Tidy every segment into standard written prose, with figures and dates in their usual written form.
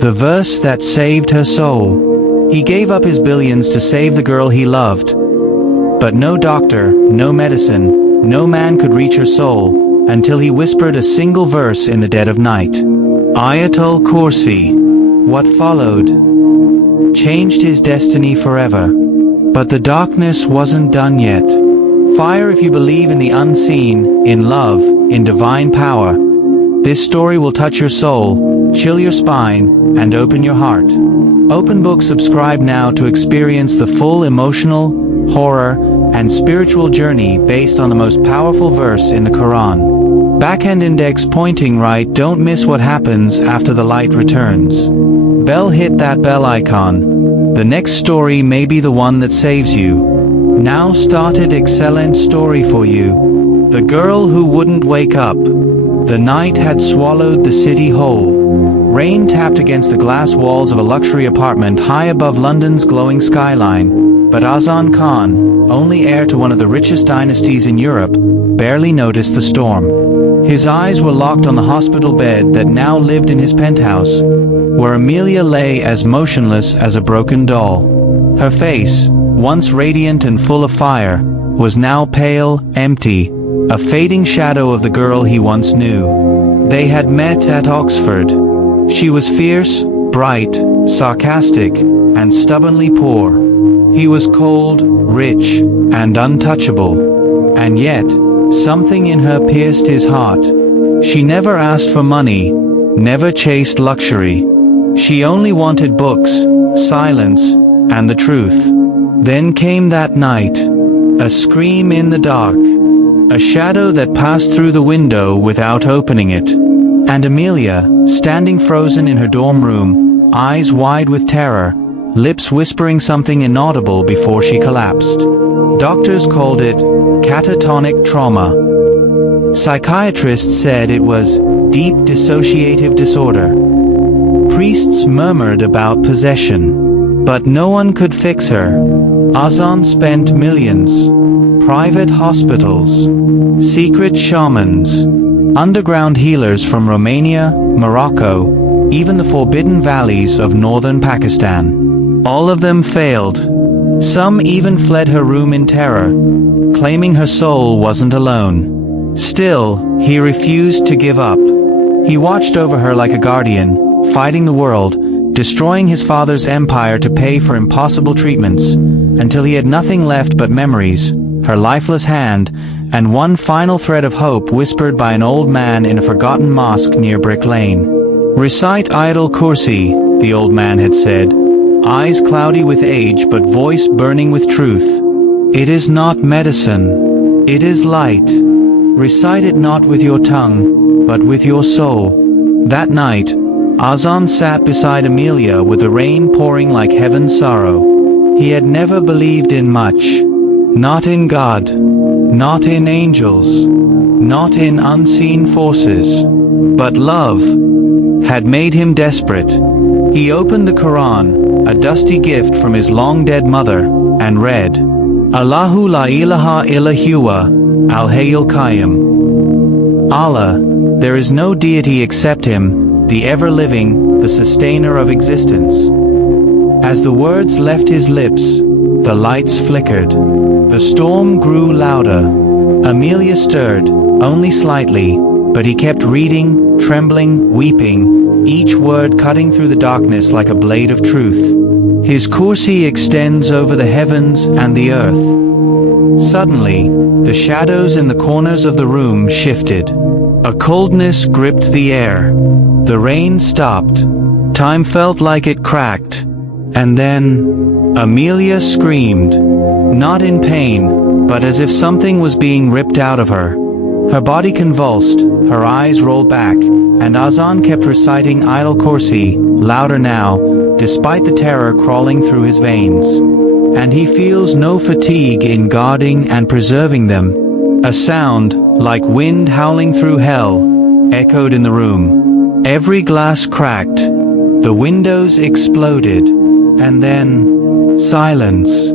the verse that saved her soul. He gave up his billions to save the girl he loved. But no doctor, no medicine, no man could reach her soul, until he whispered a single verse in the dead of night. Ayatul Kursi. What followed changed his destiny forever. But the darkness wasn't done yet. Fire if you believe in the unseen, in love, in divine power. This story will touch your soul, chill your spine, and open your heart. Open Book subscribe now to experience the full emotional, horror, and spiritual journey based on the most powerful verse in the Quran. Backhand index pointing right. Don't miss what happens after the light returns. Bell, hit that bell icon. The next story may be the one that saves you. Now started excellent story for you. The girl who wouldn't wake up. The night had swallowed the city whole. Rain tapped against the glass walls of a luxury apartment high above London's glowing skyline, but Azan Khan, only heir to one of the richest dynasties in Europe, barely noticed the storm. His eyes were locked on the hospital bed that now lived in his penthouse, where Amelia lay as motionless as a broken doll. Her face, once radiant and full of fire, was now pale, empty, a fading shadow of the girl he once knew. They had met at Oxford. She was fierce, bright, sarcastic, and stubbornly poor. He was cold, rich, and untouchable. And yet, something in her pierced his heart. She never asked for money, never chased luxury. She only wanted books, silence, and the truth. Then came that night, a scream in the dark, a shadow that passed through the window without opening it. And Amelia, standing frozen in her dorm room, eyes wide with terror, lips whispering something inaudible before she collapsed. Doctors called it catatonic trauma. Psychiatrists said it was deep dissociative disorder. Priests murmured about possession. But no one could fix her. Azan spent millions. Private hospitals. Secret shamans. Underground healers from Romania, Morocco, even the forbidden valleys of northern Pakistan. All of them failed. Some even fled her room in terror, claiming her soul wasn't alone. Still, he refused to give up. He watched over her like a guardian, fighting the world, destroying his father's empire to pay for impossible treatments, until he had nothing left but memories, her lifeless hand, and one final thread of hope whispered by an old man in a forgotten mosque near Brick Lane. Recite Ayatul Kursi, the old man had said, eyes cloudy with age but voice burning with truth. It is not medicine, it is light. Recite it not with your tongue, but with your soul. That night, Azan sat beside Amelia with the rain pouring like heaven's sorrow. He had never believed in much. Not in God, not in angels, not in unseen forces. But love had made him desperate. He opened the Quran, a dusty gift from his long-dead mother, and read, Allahu la ilaha illa huwa, al-hayyul qayyum. Allah, there is no deity except him, the ever-living, the sustainer of existence. As the words left his lips, the lights flickered. The storm grew louder. Amelia stirred, only slightly, but he kept reading, trembling, weeping, each word cutting through the darkness like a blade of truth. His Kursi extends over the heavens and the earth. Suddenly, the shadows in the corners of the room shifted. A coldness gripped the air. The rain stopped. Time felt like it cracked. And then, Amelia screamed, not in pain, but as if something was being ripped out of her. Her body convulsed, her eyes rolled back, and Azan kept reciting Ayatul Kursi, louder now, despite the terror crawling through his veins. And he feels no fatigue in guarding and preserving them. A sound, like wind howling through hell, echoed in the room. Every glass cracked, the windows exploded, and then, silence.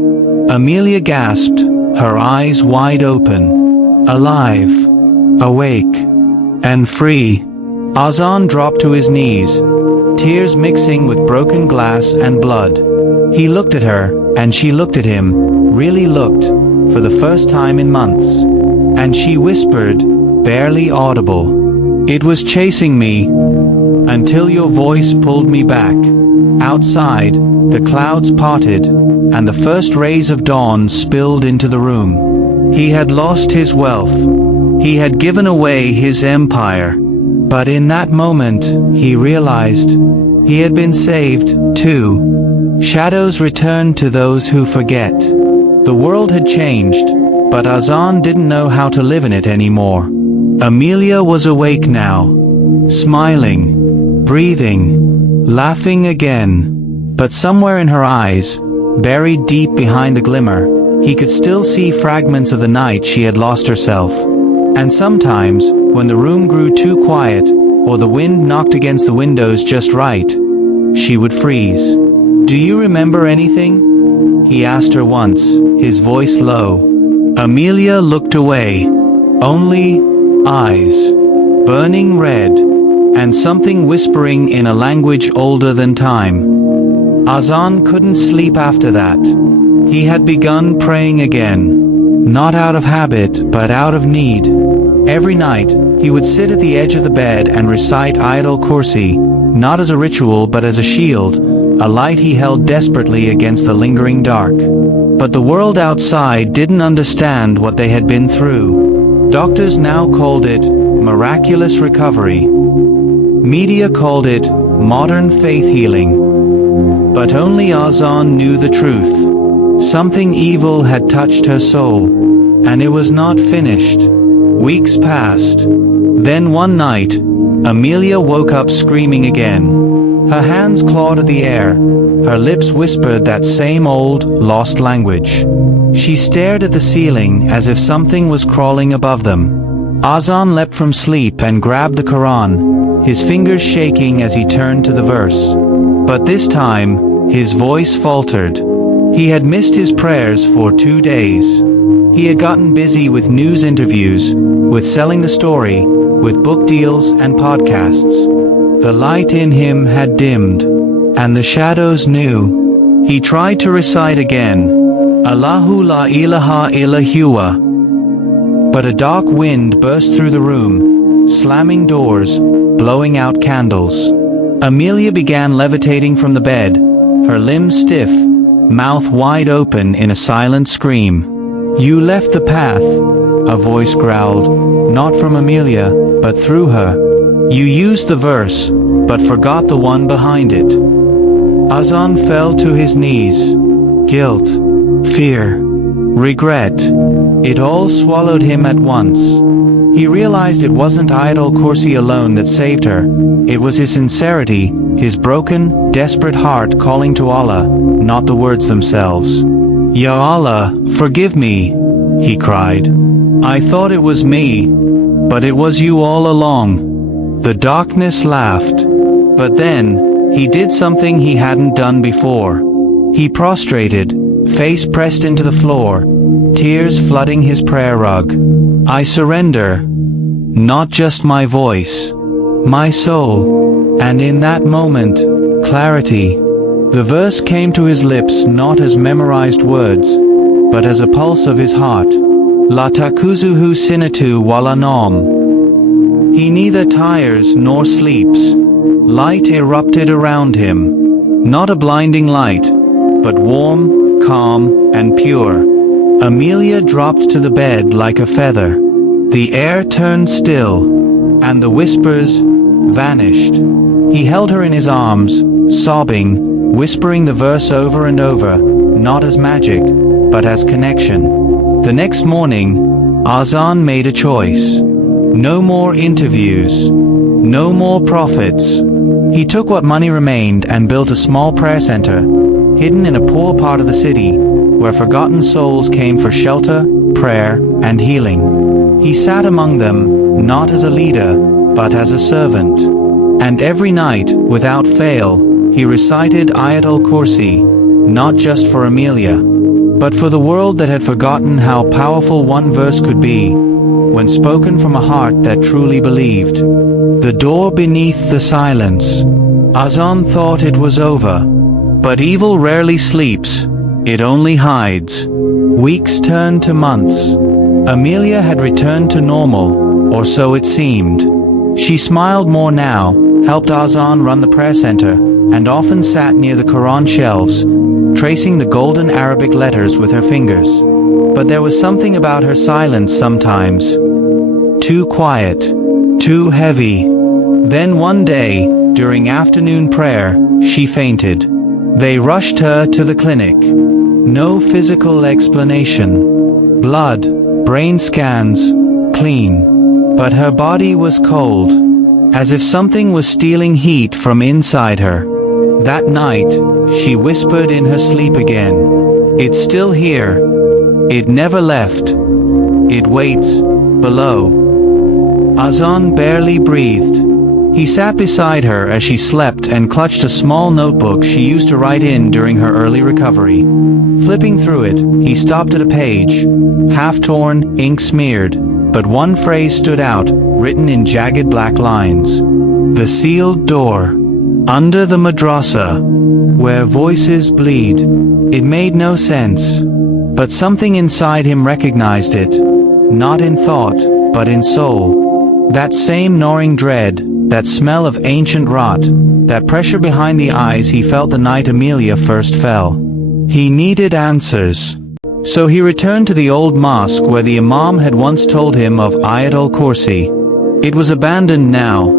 Amelia gasped, her eyes wide open. Alive, awake, and free. Azan dropped to his knees, tears mixing with broken glass and blood. He looked at her, and she looked at him, really looked, for the first time in months. And she whispered, barely audible, "It was chasing me, until your voice pulled me back." Outside, the clouds parted, and the first rays of dawn spilled into the room. He had lost his wealth. He had given away his empire. But in that moment, he realized he had been saved, too. Shadows return to those who forget. The world had changed, but Azan didn't know how to live in it anymore. Amelia was awake now, smiling, breathing, laughing again. But somewhere in her eyes, buried deep behind the glimmer, he could still see fragments of the night she had lost herself. And sometimes, when the room grew too quiet, or the wind knocked against the windows just right, she would freeze. "Do you remember anything?" he asked her once, his voice low. Amelia looked away. Only eyes, burning red, and something whispering in a language older than time. Azan couldn't sleep after that. He had begun praying again. Not out of habit, but out of need. Every night, he would sit at the edge of the bed and recite Ayatul Kursi, not as a ritual but as a shield, a light he held desperately against the lingering dark. But the world outside didn't understand what they had been through. Doctors now called it miraculous recovery. Media called it modern faith healing. But only Azan knew the truth. Something evil had touched her soul, and it was not finished. Weeks passed. Then one night, Amelia woke up screaming again. Her hands clawed at the air. Her lips whispered that same old, lost language. She stared at the ceiling as if something was crawling above them. Azan leapt from sleep and grabbed the Quran, his fingers shaking as he turned to the verse. But this time, his voice faltered. He had missed his prayers for 2 days. He had gotten busy with news interviews, with selling the story, with book deals and podcasts. The light in him had dimmed, and the shadows knew. He tried to recite again, Allahu la ilaha illa huwa. But a dark wind burst through the room, slamming doors, blowing out candles. Amelia began levitating from the bed, her limbs stiff, mouth wide open in a silent scream. "You left the path," a voice growled, not from Amelia, but through her. "You used the verse, but forgot the one behind it." Azan fell to his knees. Guilt, fear, regret, it all swallowed him at once. He realized it wasn't Ayatul Kursi alone that saved her. It was his sincerity, his broken, desperate heart calling to Allah, not the words themselves. "Ya Allah, forgive me," he cried. "I thought it was me, but it was you all along." The darkness laughed. But then, he did something he hadn't done before. He prostrated, face pressed into the floor, tears flooding his prayer rug. "I surrender. Not just my voice. My soul." And in that moment, clarity. The verse came to his lips not as memorized words, but as a pulse of his heart. La takuzuhu sinatu wala nom. He neither tires nor sleeps. Light erupted around him. Not a blinding light, but warm, calm, and pure. Amelia dropped to the bed like a feather. The air turned still, and the whispers vanished. He held her in his arms, sobbing, whispering the verse over and over, not as magic, but as connection. The next morning, Azan made a choice. No more interviews. No more prophets. He took what money remained and built a small prayer center, hidden in a poor part of the city, where forgotten souls came for shelter, prayer, and healing. He sat among them, not as a leader, but as a servant. And every night, without fail, he recited Ayatul Kursi, not just for Amelia, but for the world that had forgotten how powerful one verse could be, when spoken from a heart that truly believed. The door beneath the silence. Azan thought it was over. But evil rarely sleeps, it only hides. Weeks turned to months. Amelia had returned to normal, or so it seemed. She smiled more now, helped Azan run the prayer center, and often sat near the Quran shelves, tracing the golden Arabic letters with her fingers. But there was something about her silence sometimes. Too quiet, too heavy. Then one day, during afternoon prayer, she fainted. They rushed her to the clinic. No physical explanation. Blood, brain scans, clean. But her body was cold, as if something was stealing heat from inside her. That night, she whispered in her sleep again. It's still here. It never left. It waits, below. Azan barely breathed. He sat beside her as she slept and clutched a small notebook she used to write in during her early recovery. Flipping through it, he stopped at a page, half-torn, ink-smeared, but one phrase stood out, written in jagged black lines. The sealed door. Under the madrasa, where voices bleed. It made no sense, but something inside him recognized it, not in thought, but in soul. That same gnawing dread, that smell of ancient rot, that pressure behind the eyes he felt the night Amelia first fell. He needed answers. So he returned to the old mosque where the imam had once told him of Ayat al-Kursi. It was abandoned now,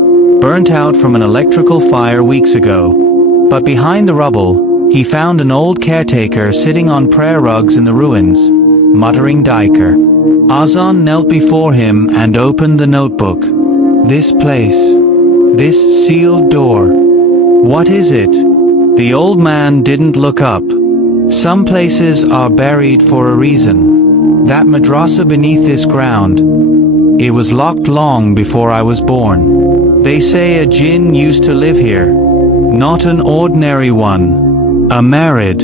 burnt out from an electrical fire weeks ago. But behind the rubble, he found an old caretaker sitting on prayer rugs in the ruins, muttering dhikr. Azan knelt before him and opened the notebook. This place. This sealed door. What is it? The old man didn't look up. Some places are buried for a reason. That madrasa beneath this ground, it was locked long before I was born. They say a jinn used to live here. Not an ordinary one. A marid,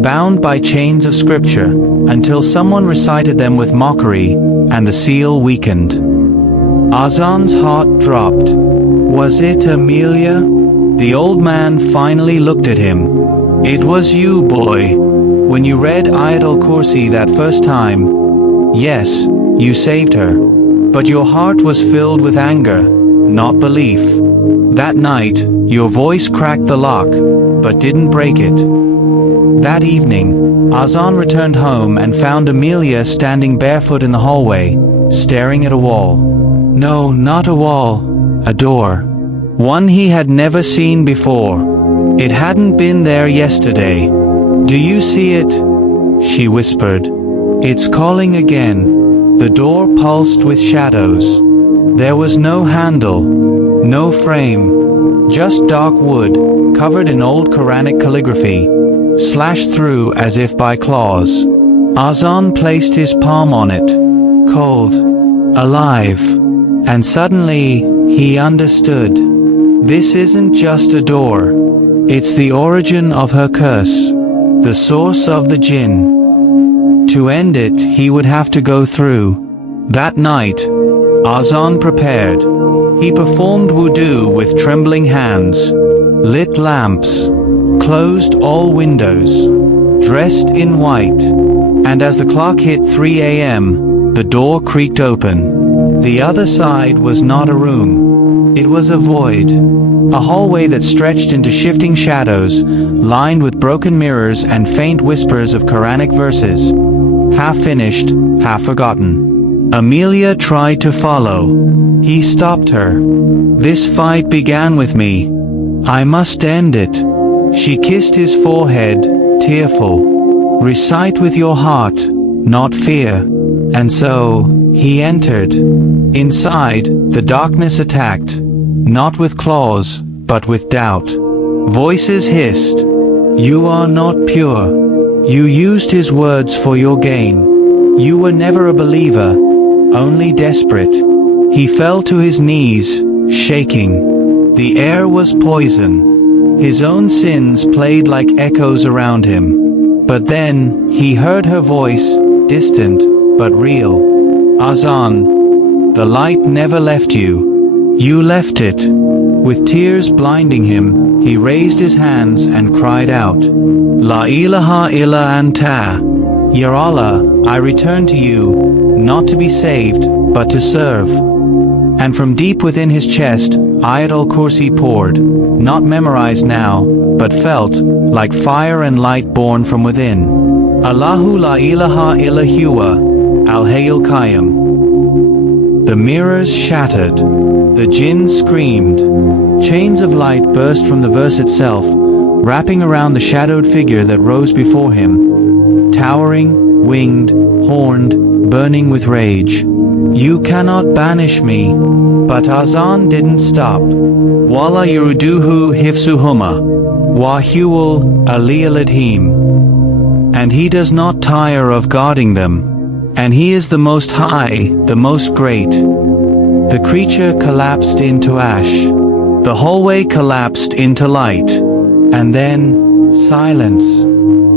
bound by chains of scripture, until someone recited them with mockery, and the seal weakened. Azan's heart dropped. Was it Amelia? The old man finally looked at him. It was you, boy. When you read Ayat al-Kursi that first time, yes, you saved her. But your heart was filled with anger, not belief. That night, your voice cracked the lock, but didn't break it. That evening, Azan returned home and found Amelia standing barefoot in the hallway, staring at a wall. No, not a wall, a door. One he had never seen before. It hadn't been there yesterday. Do you see it? She whispered. It's calling again. The door pulsed with shadows. There was no handle, no frame, just dark wood, covered in old Quranic calligraphy, slashed through as if by claws. Azan placed his palm on it, cold, alive, and suddenly, he understood. This isn't just a door. It's the origin of her curse, the source of the jinn. To end it, he would have to go through. That night, Azan prepared. He performed wudu with trembling hands, lit lamps, closed all windows, dressed in white. And as the clock hit 3 a.m., the door creaked open. The other side was not a room. It was a void. A hallway that stretched into shifting shadows, lined with broken mirrors and faint whispers of Quranic verses, half finished, half forgotten. Amelia tried to follow. He stopped her. This fight began with me. I must end it. She kissed his forehead, tearful. Recite with your heart, not fear. And so, he entered. Inside, the darkness attacked, not with claws, but with doubt. Voices hissed. You are not pure. You used his words for your gain. You were never a believer, only desperate. He fell to his knees, shaking. The air was poison. His own sins played like echoes around him. But then, he heard her voice, distant, but real. Azan, the light never left you. You left it. With tears blinding him, he raised his hands and cried out, La ilaha illa anta. Ya Allah, I return to you, not to be saved, but to serve. And from deep within his chest, Ayatul Kursi poured, not memorized now, but felt, like fire and light born from within. Allahu la ilaha illa huwa, al-hayyul qayyum. The mirrors shattered. The jinn screamed. Chains of light burst from the verse itself, wrapping around the shadowed figure that rose before him, towering, winged, horned, burning with rage. You cannot banish me. But Azan didn't stop. Wala yuruduhu hifsuhuma, wa huwal aliyul adhim. And he does not tire of guarding them. And he is the most high, the most great. The creature collapsed into ash. The hallway collapsed into light. And then, silence.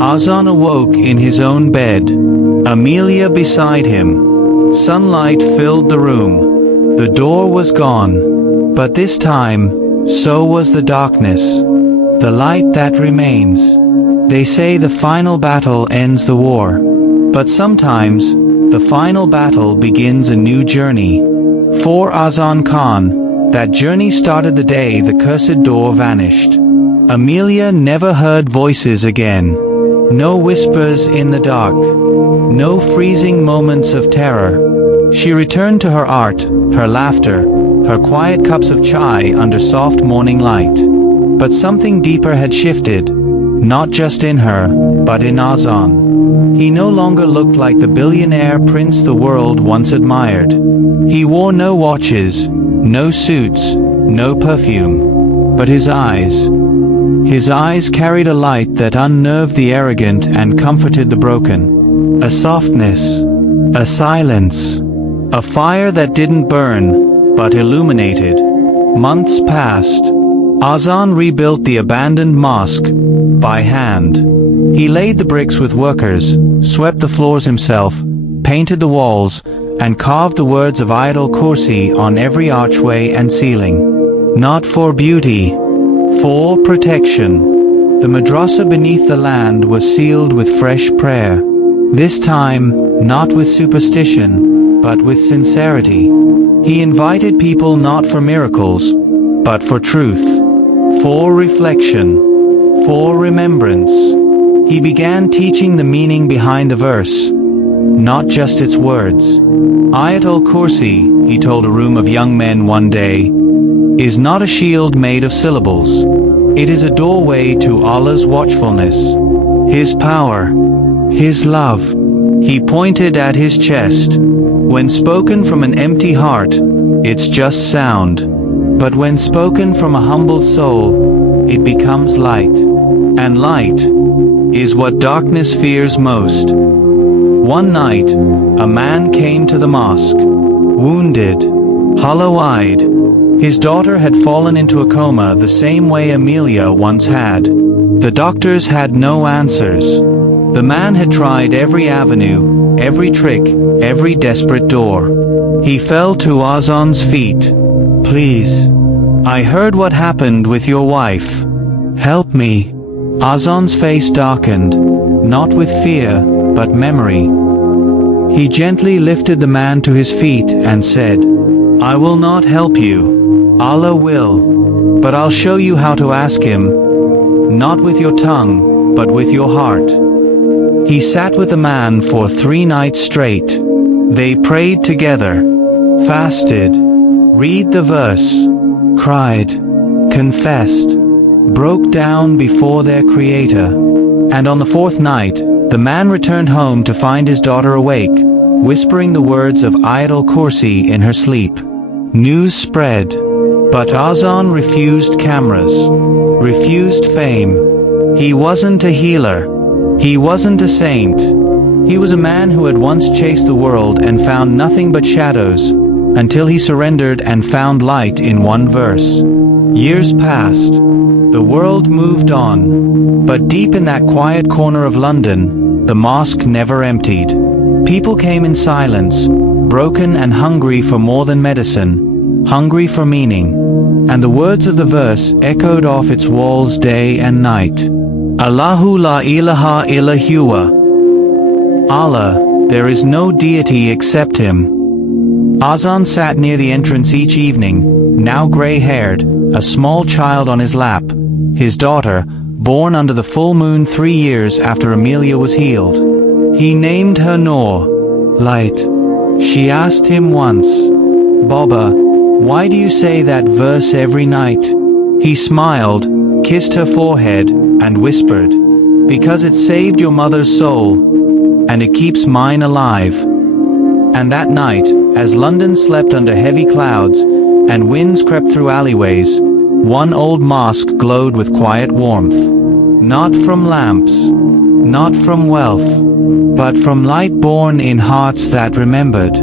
Azan awoke in his own bed. Amelia beside him. Sunlight filled the room. The door was gone. But this time, so was the darkness. The light that remains. They say the final battle ends the war. But sometimes, the final battle begins a new journey. For Azan Khan, that journey started the day the cursed door vanished. Amelia never heard voices again. No whispers in the dark. No freezing moments of terror. She returned to her art, her laughter, her quiet cups of chai under soft morning light. But something deeper had shifted, not just in her, but in Azan. He no longer looked like the billionaire prince the world once admired. He wore no watches, no suits, no perfume. But his eyes carried a light that unnerved the arrogant and comforted the broken. A softness, a silence. A fire that didn't burn, but illuminated. Months passed. Azan rebuilt the abandoned mosque, by hand. He laid the bricks with workers, swept the floors himself, painted the walls, and carved the words of Ayatul Kursi on every archway and ceiling. Not for beauty, for protection. The madrasa beneath the land was sealed with fresh prayer. This time, not with superstition, but with sincerity. He invited people not for miracles, but for truth, for reflection, for remembrance. He began teaching the meaning behind the verse, not just its words. Ayatul Kursi, he told a room of young men one day, is not a shield made of syllables. It is a doorway to Allah's watchfulness, His power, His love. He pointed at his chest. When spoken from an empty heart, it's just sound. But when spoken from a humbled soul, it becomes light. And light is what darkness fears most. One night, a man came to the mosque, wounded, hollow-eyed. His daughter had fallen into a coma the same way Amelia once had. The doctors had no answers. The man had tried every avenue, every trick, every desperate door. He fell to Azan's feet. Please. I heard what happened with your wife. Help me. Azan's face darkened, not with fear, but memory. He gently lifted the man to his feet and said, I will not help you. Allah will. But I'll show you how to ask Him, not with your tongue, but with your heart. He sat with the man for 3 nights straight. They prayed together, fasted, read the verse, cried, confessed, broke down before their Creator. And on the 4th night, the man returned home to find his daughter awake, whispering the words of Ayatul Kursi in her sleep. News spread, but Azan refused cameras, refused fame. He wasn't a healer. He wasn't a saint. He was a man who had once chased the world and found nothing but shadows, until he surrendered and found light in one verse. Years passed. The world moved on. But deep in that quiet corner of London, the mosque never emptied. People came in silence, broken and hungry for more than medicine, hungry for meaning. And the words of the verse echoed off its walls day and night. Allahu la ilaha illa huwa. Allah, there is no deity except him. Azan sat near the entrance each evening, now gray-haired, a small child on his lap, his daughter, born under the full moon 3 years after Amelia was healed. He named her Noor, light. She asked him once, Baba, why do you say that verse every night? He smiled, kissed her forehead, and whispered, because it saved your mother's soul, and it keeps mine alive. And that night, as London slept under heavy clouds, and winds crept through alleyways, one old mosque glowed with quiet warmth. Not from lamps, not from wealth, but from light born in hearts that remembered.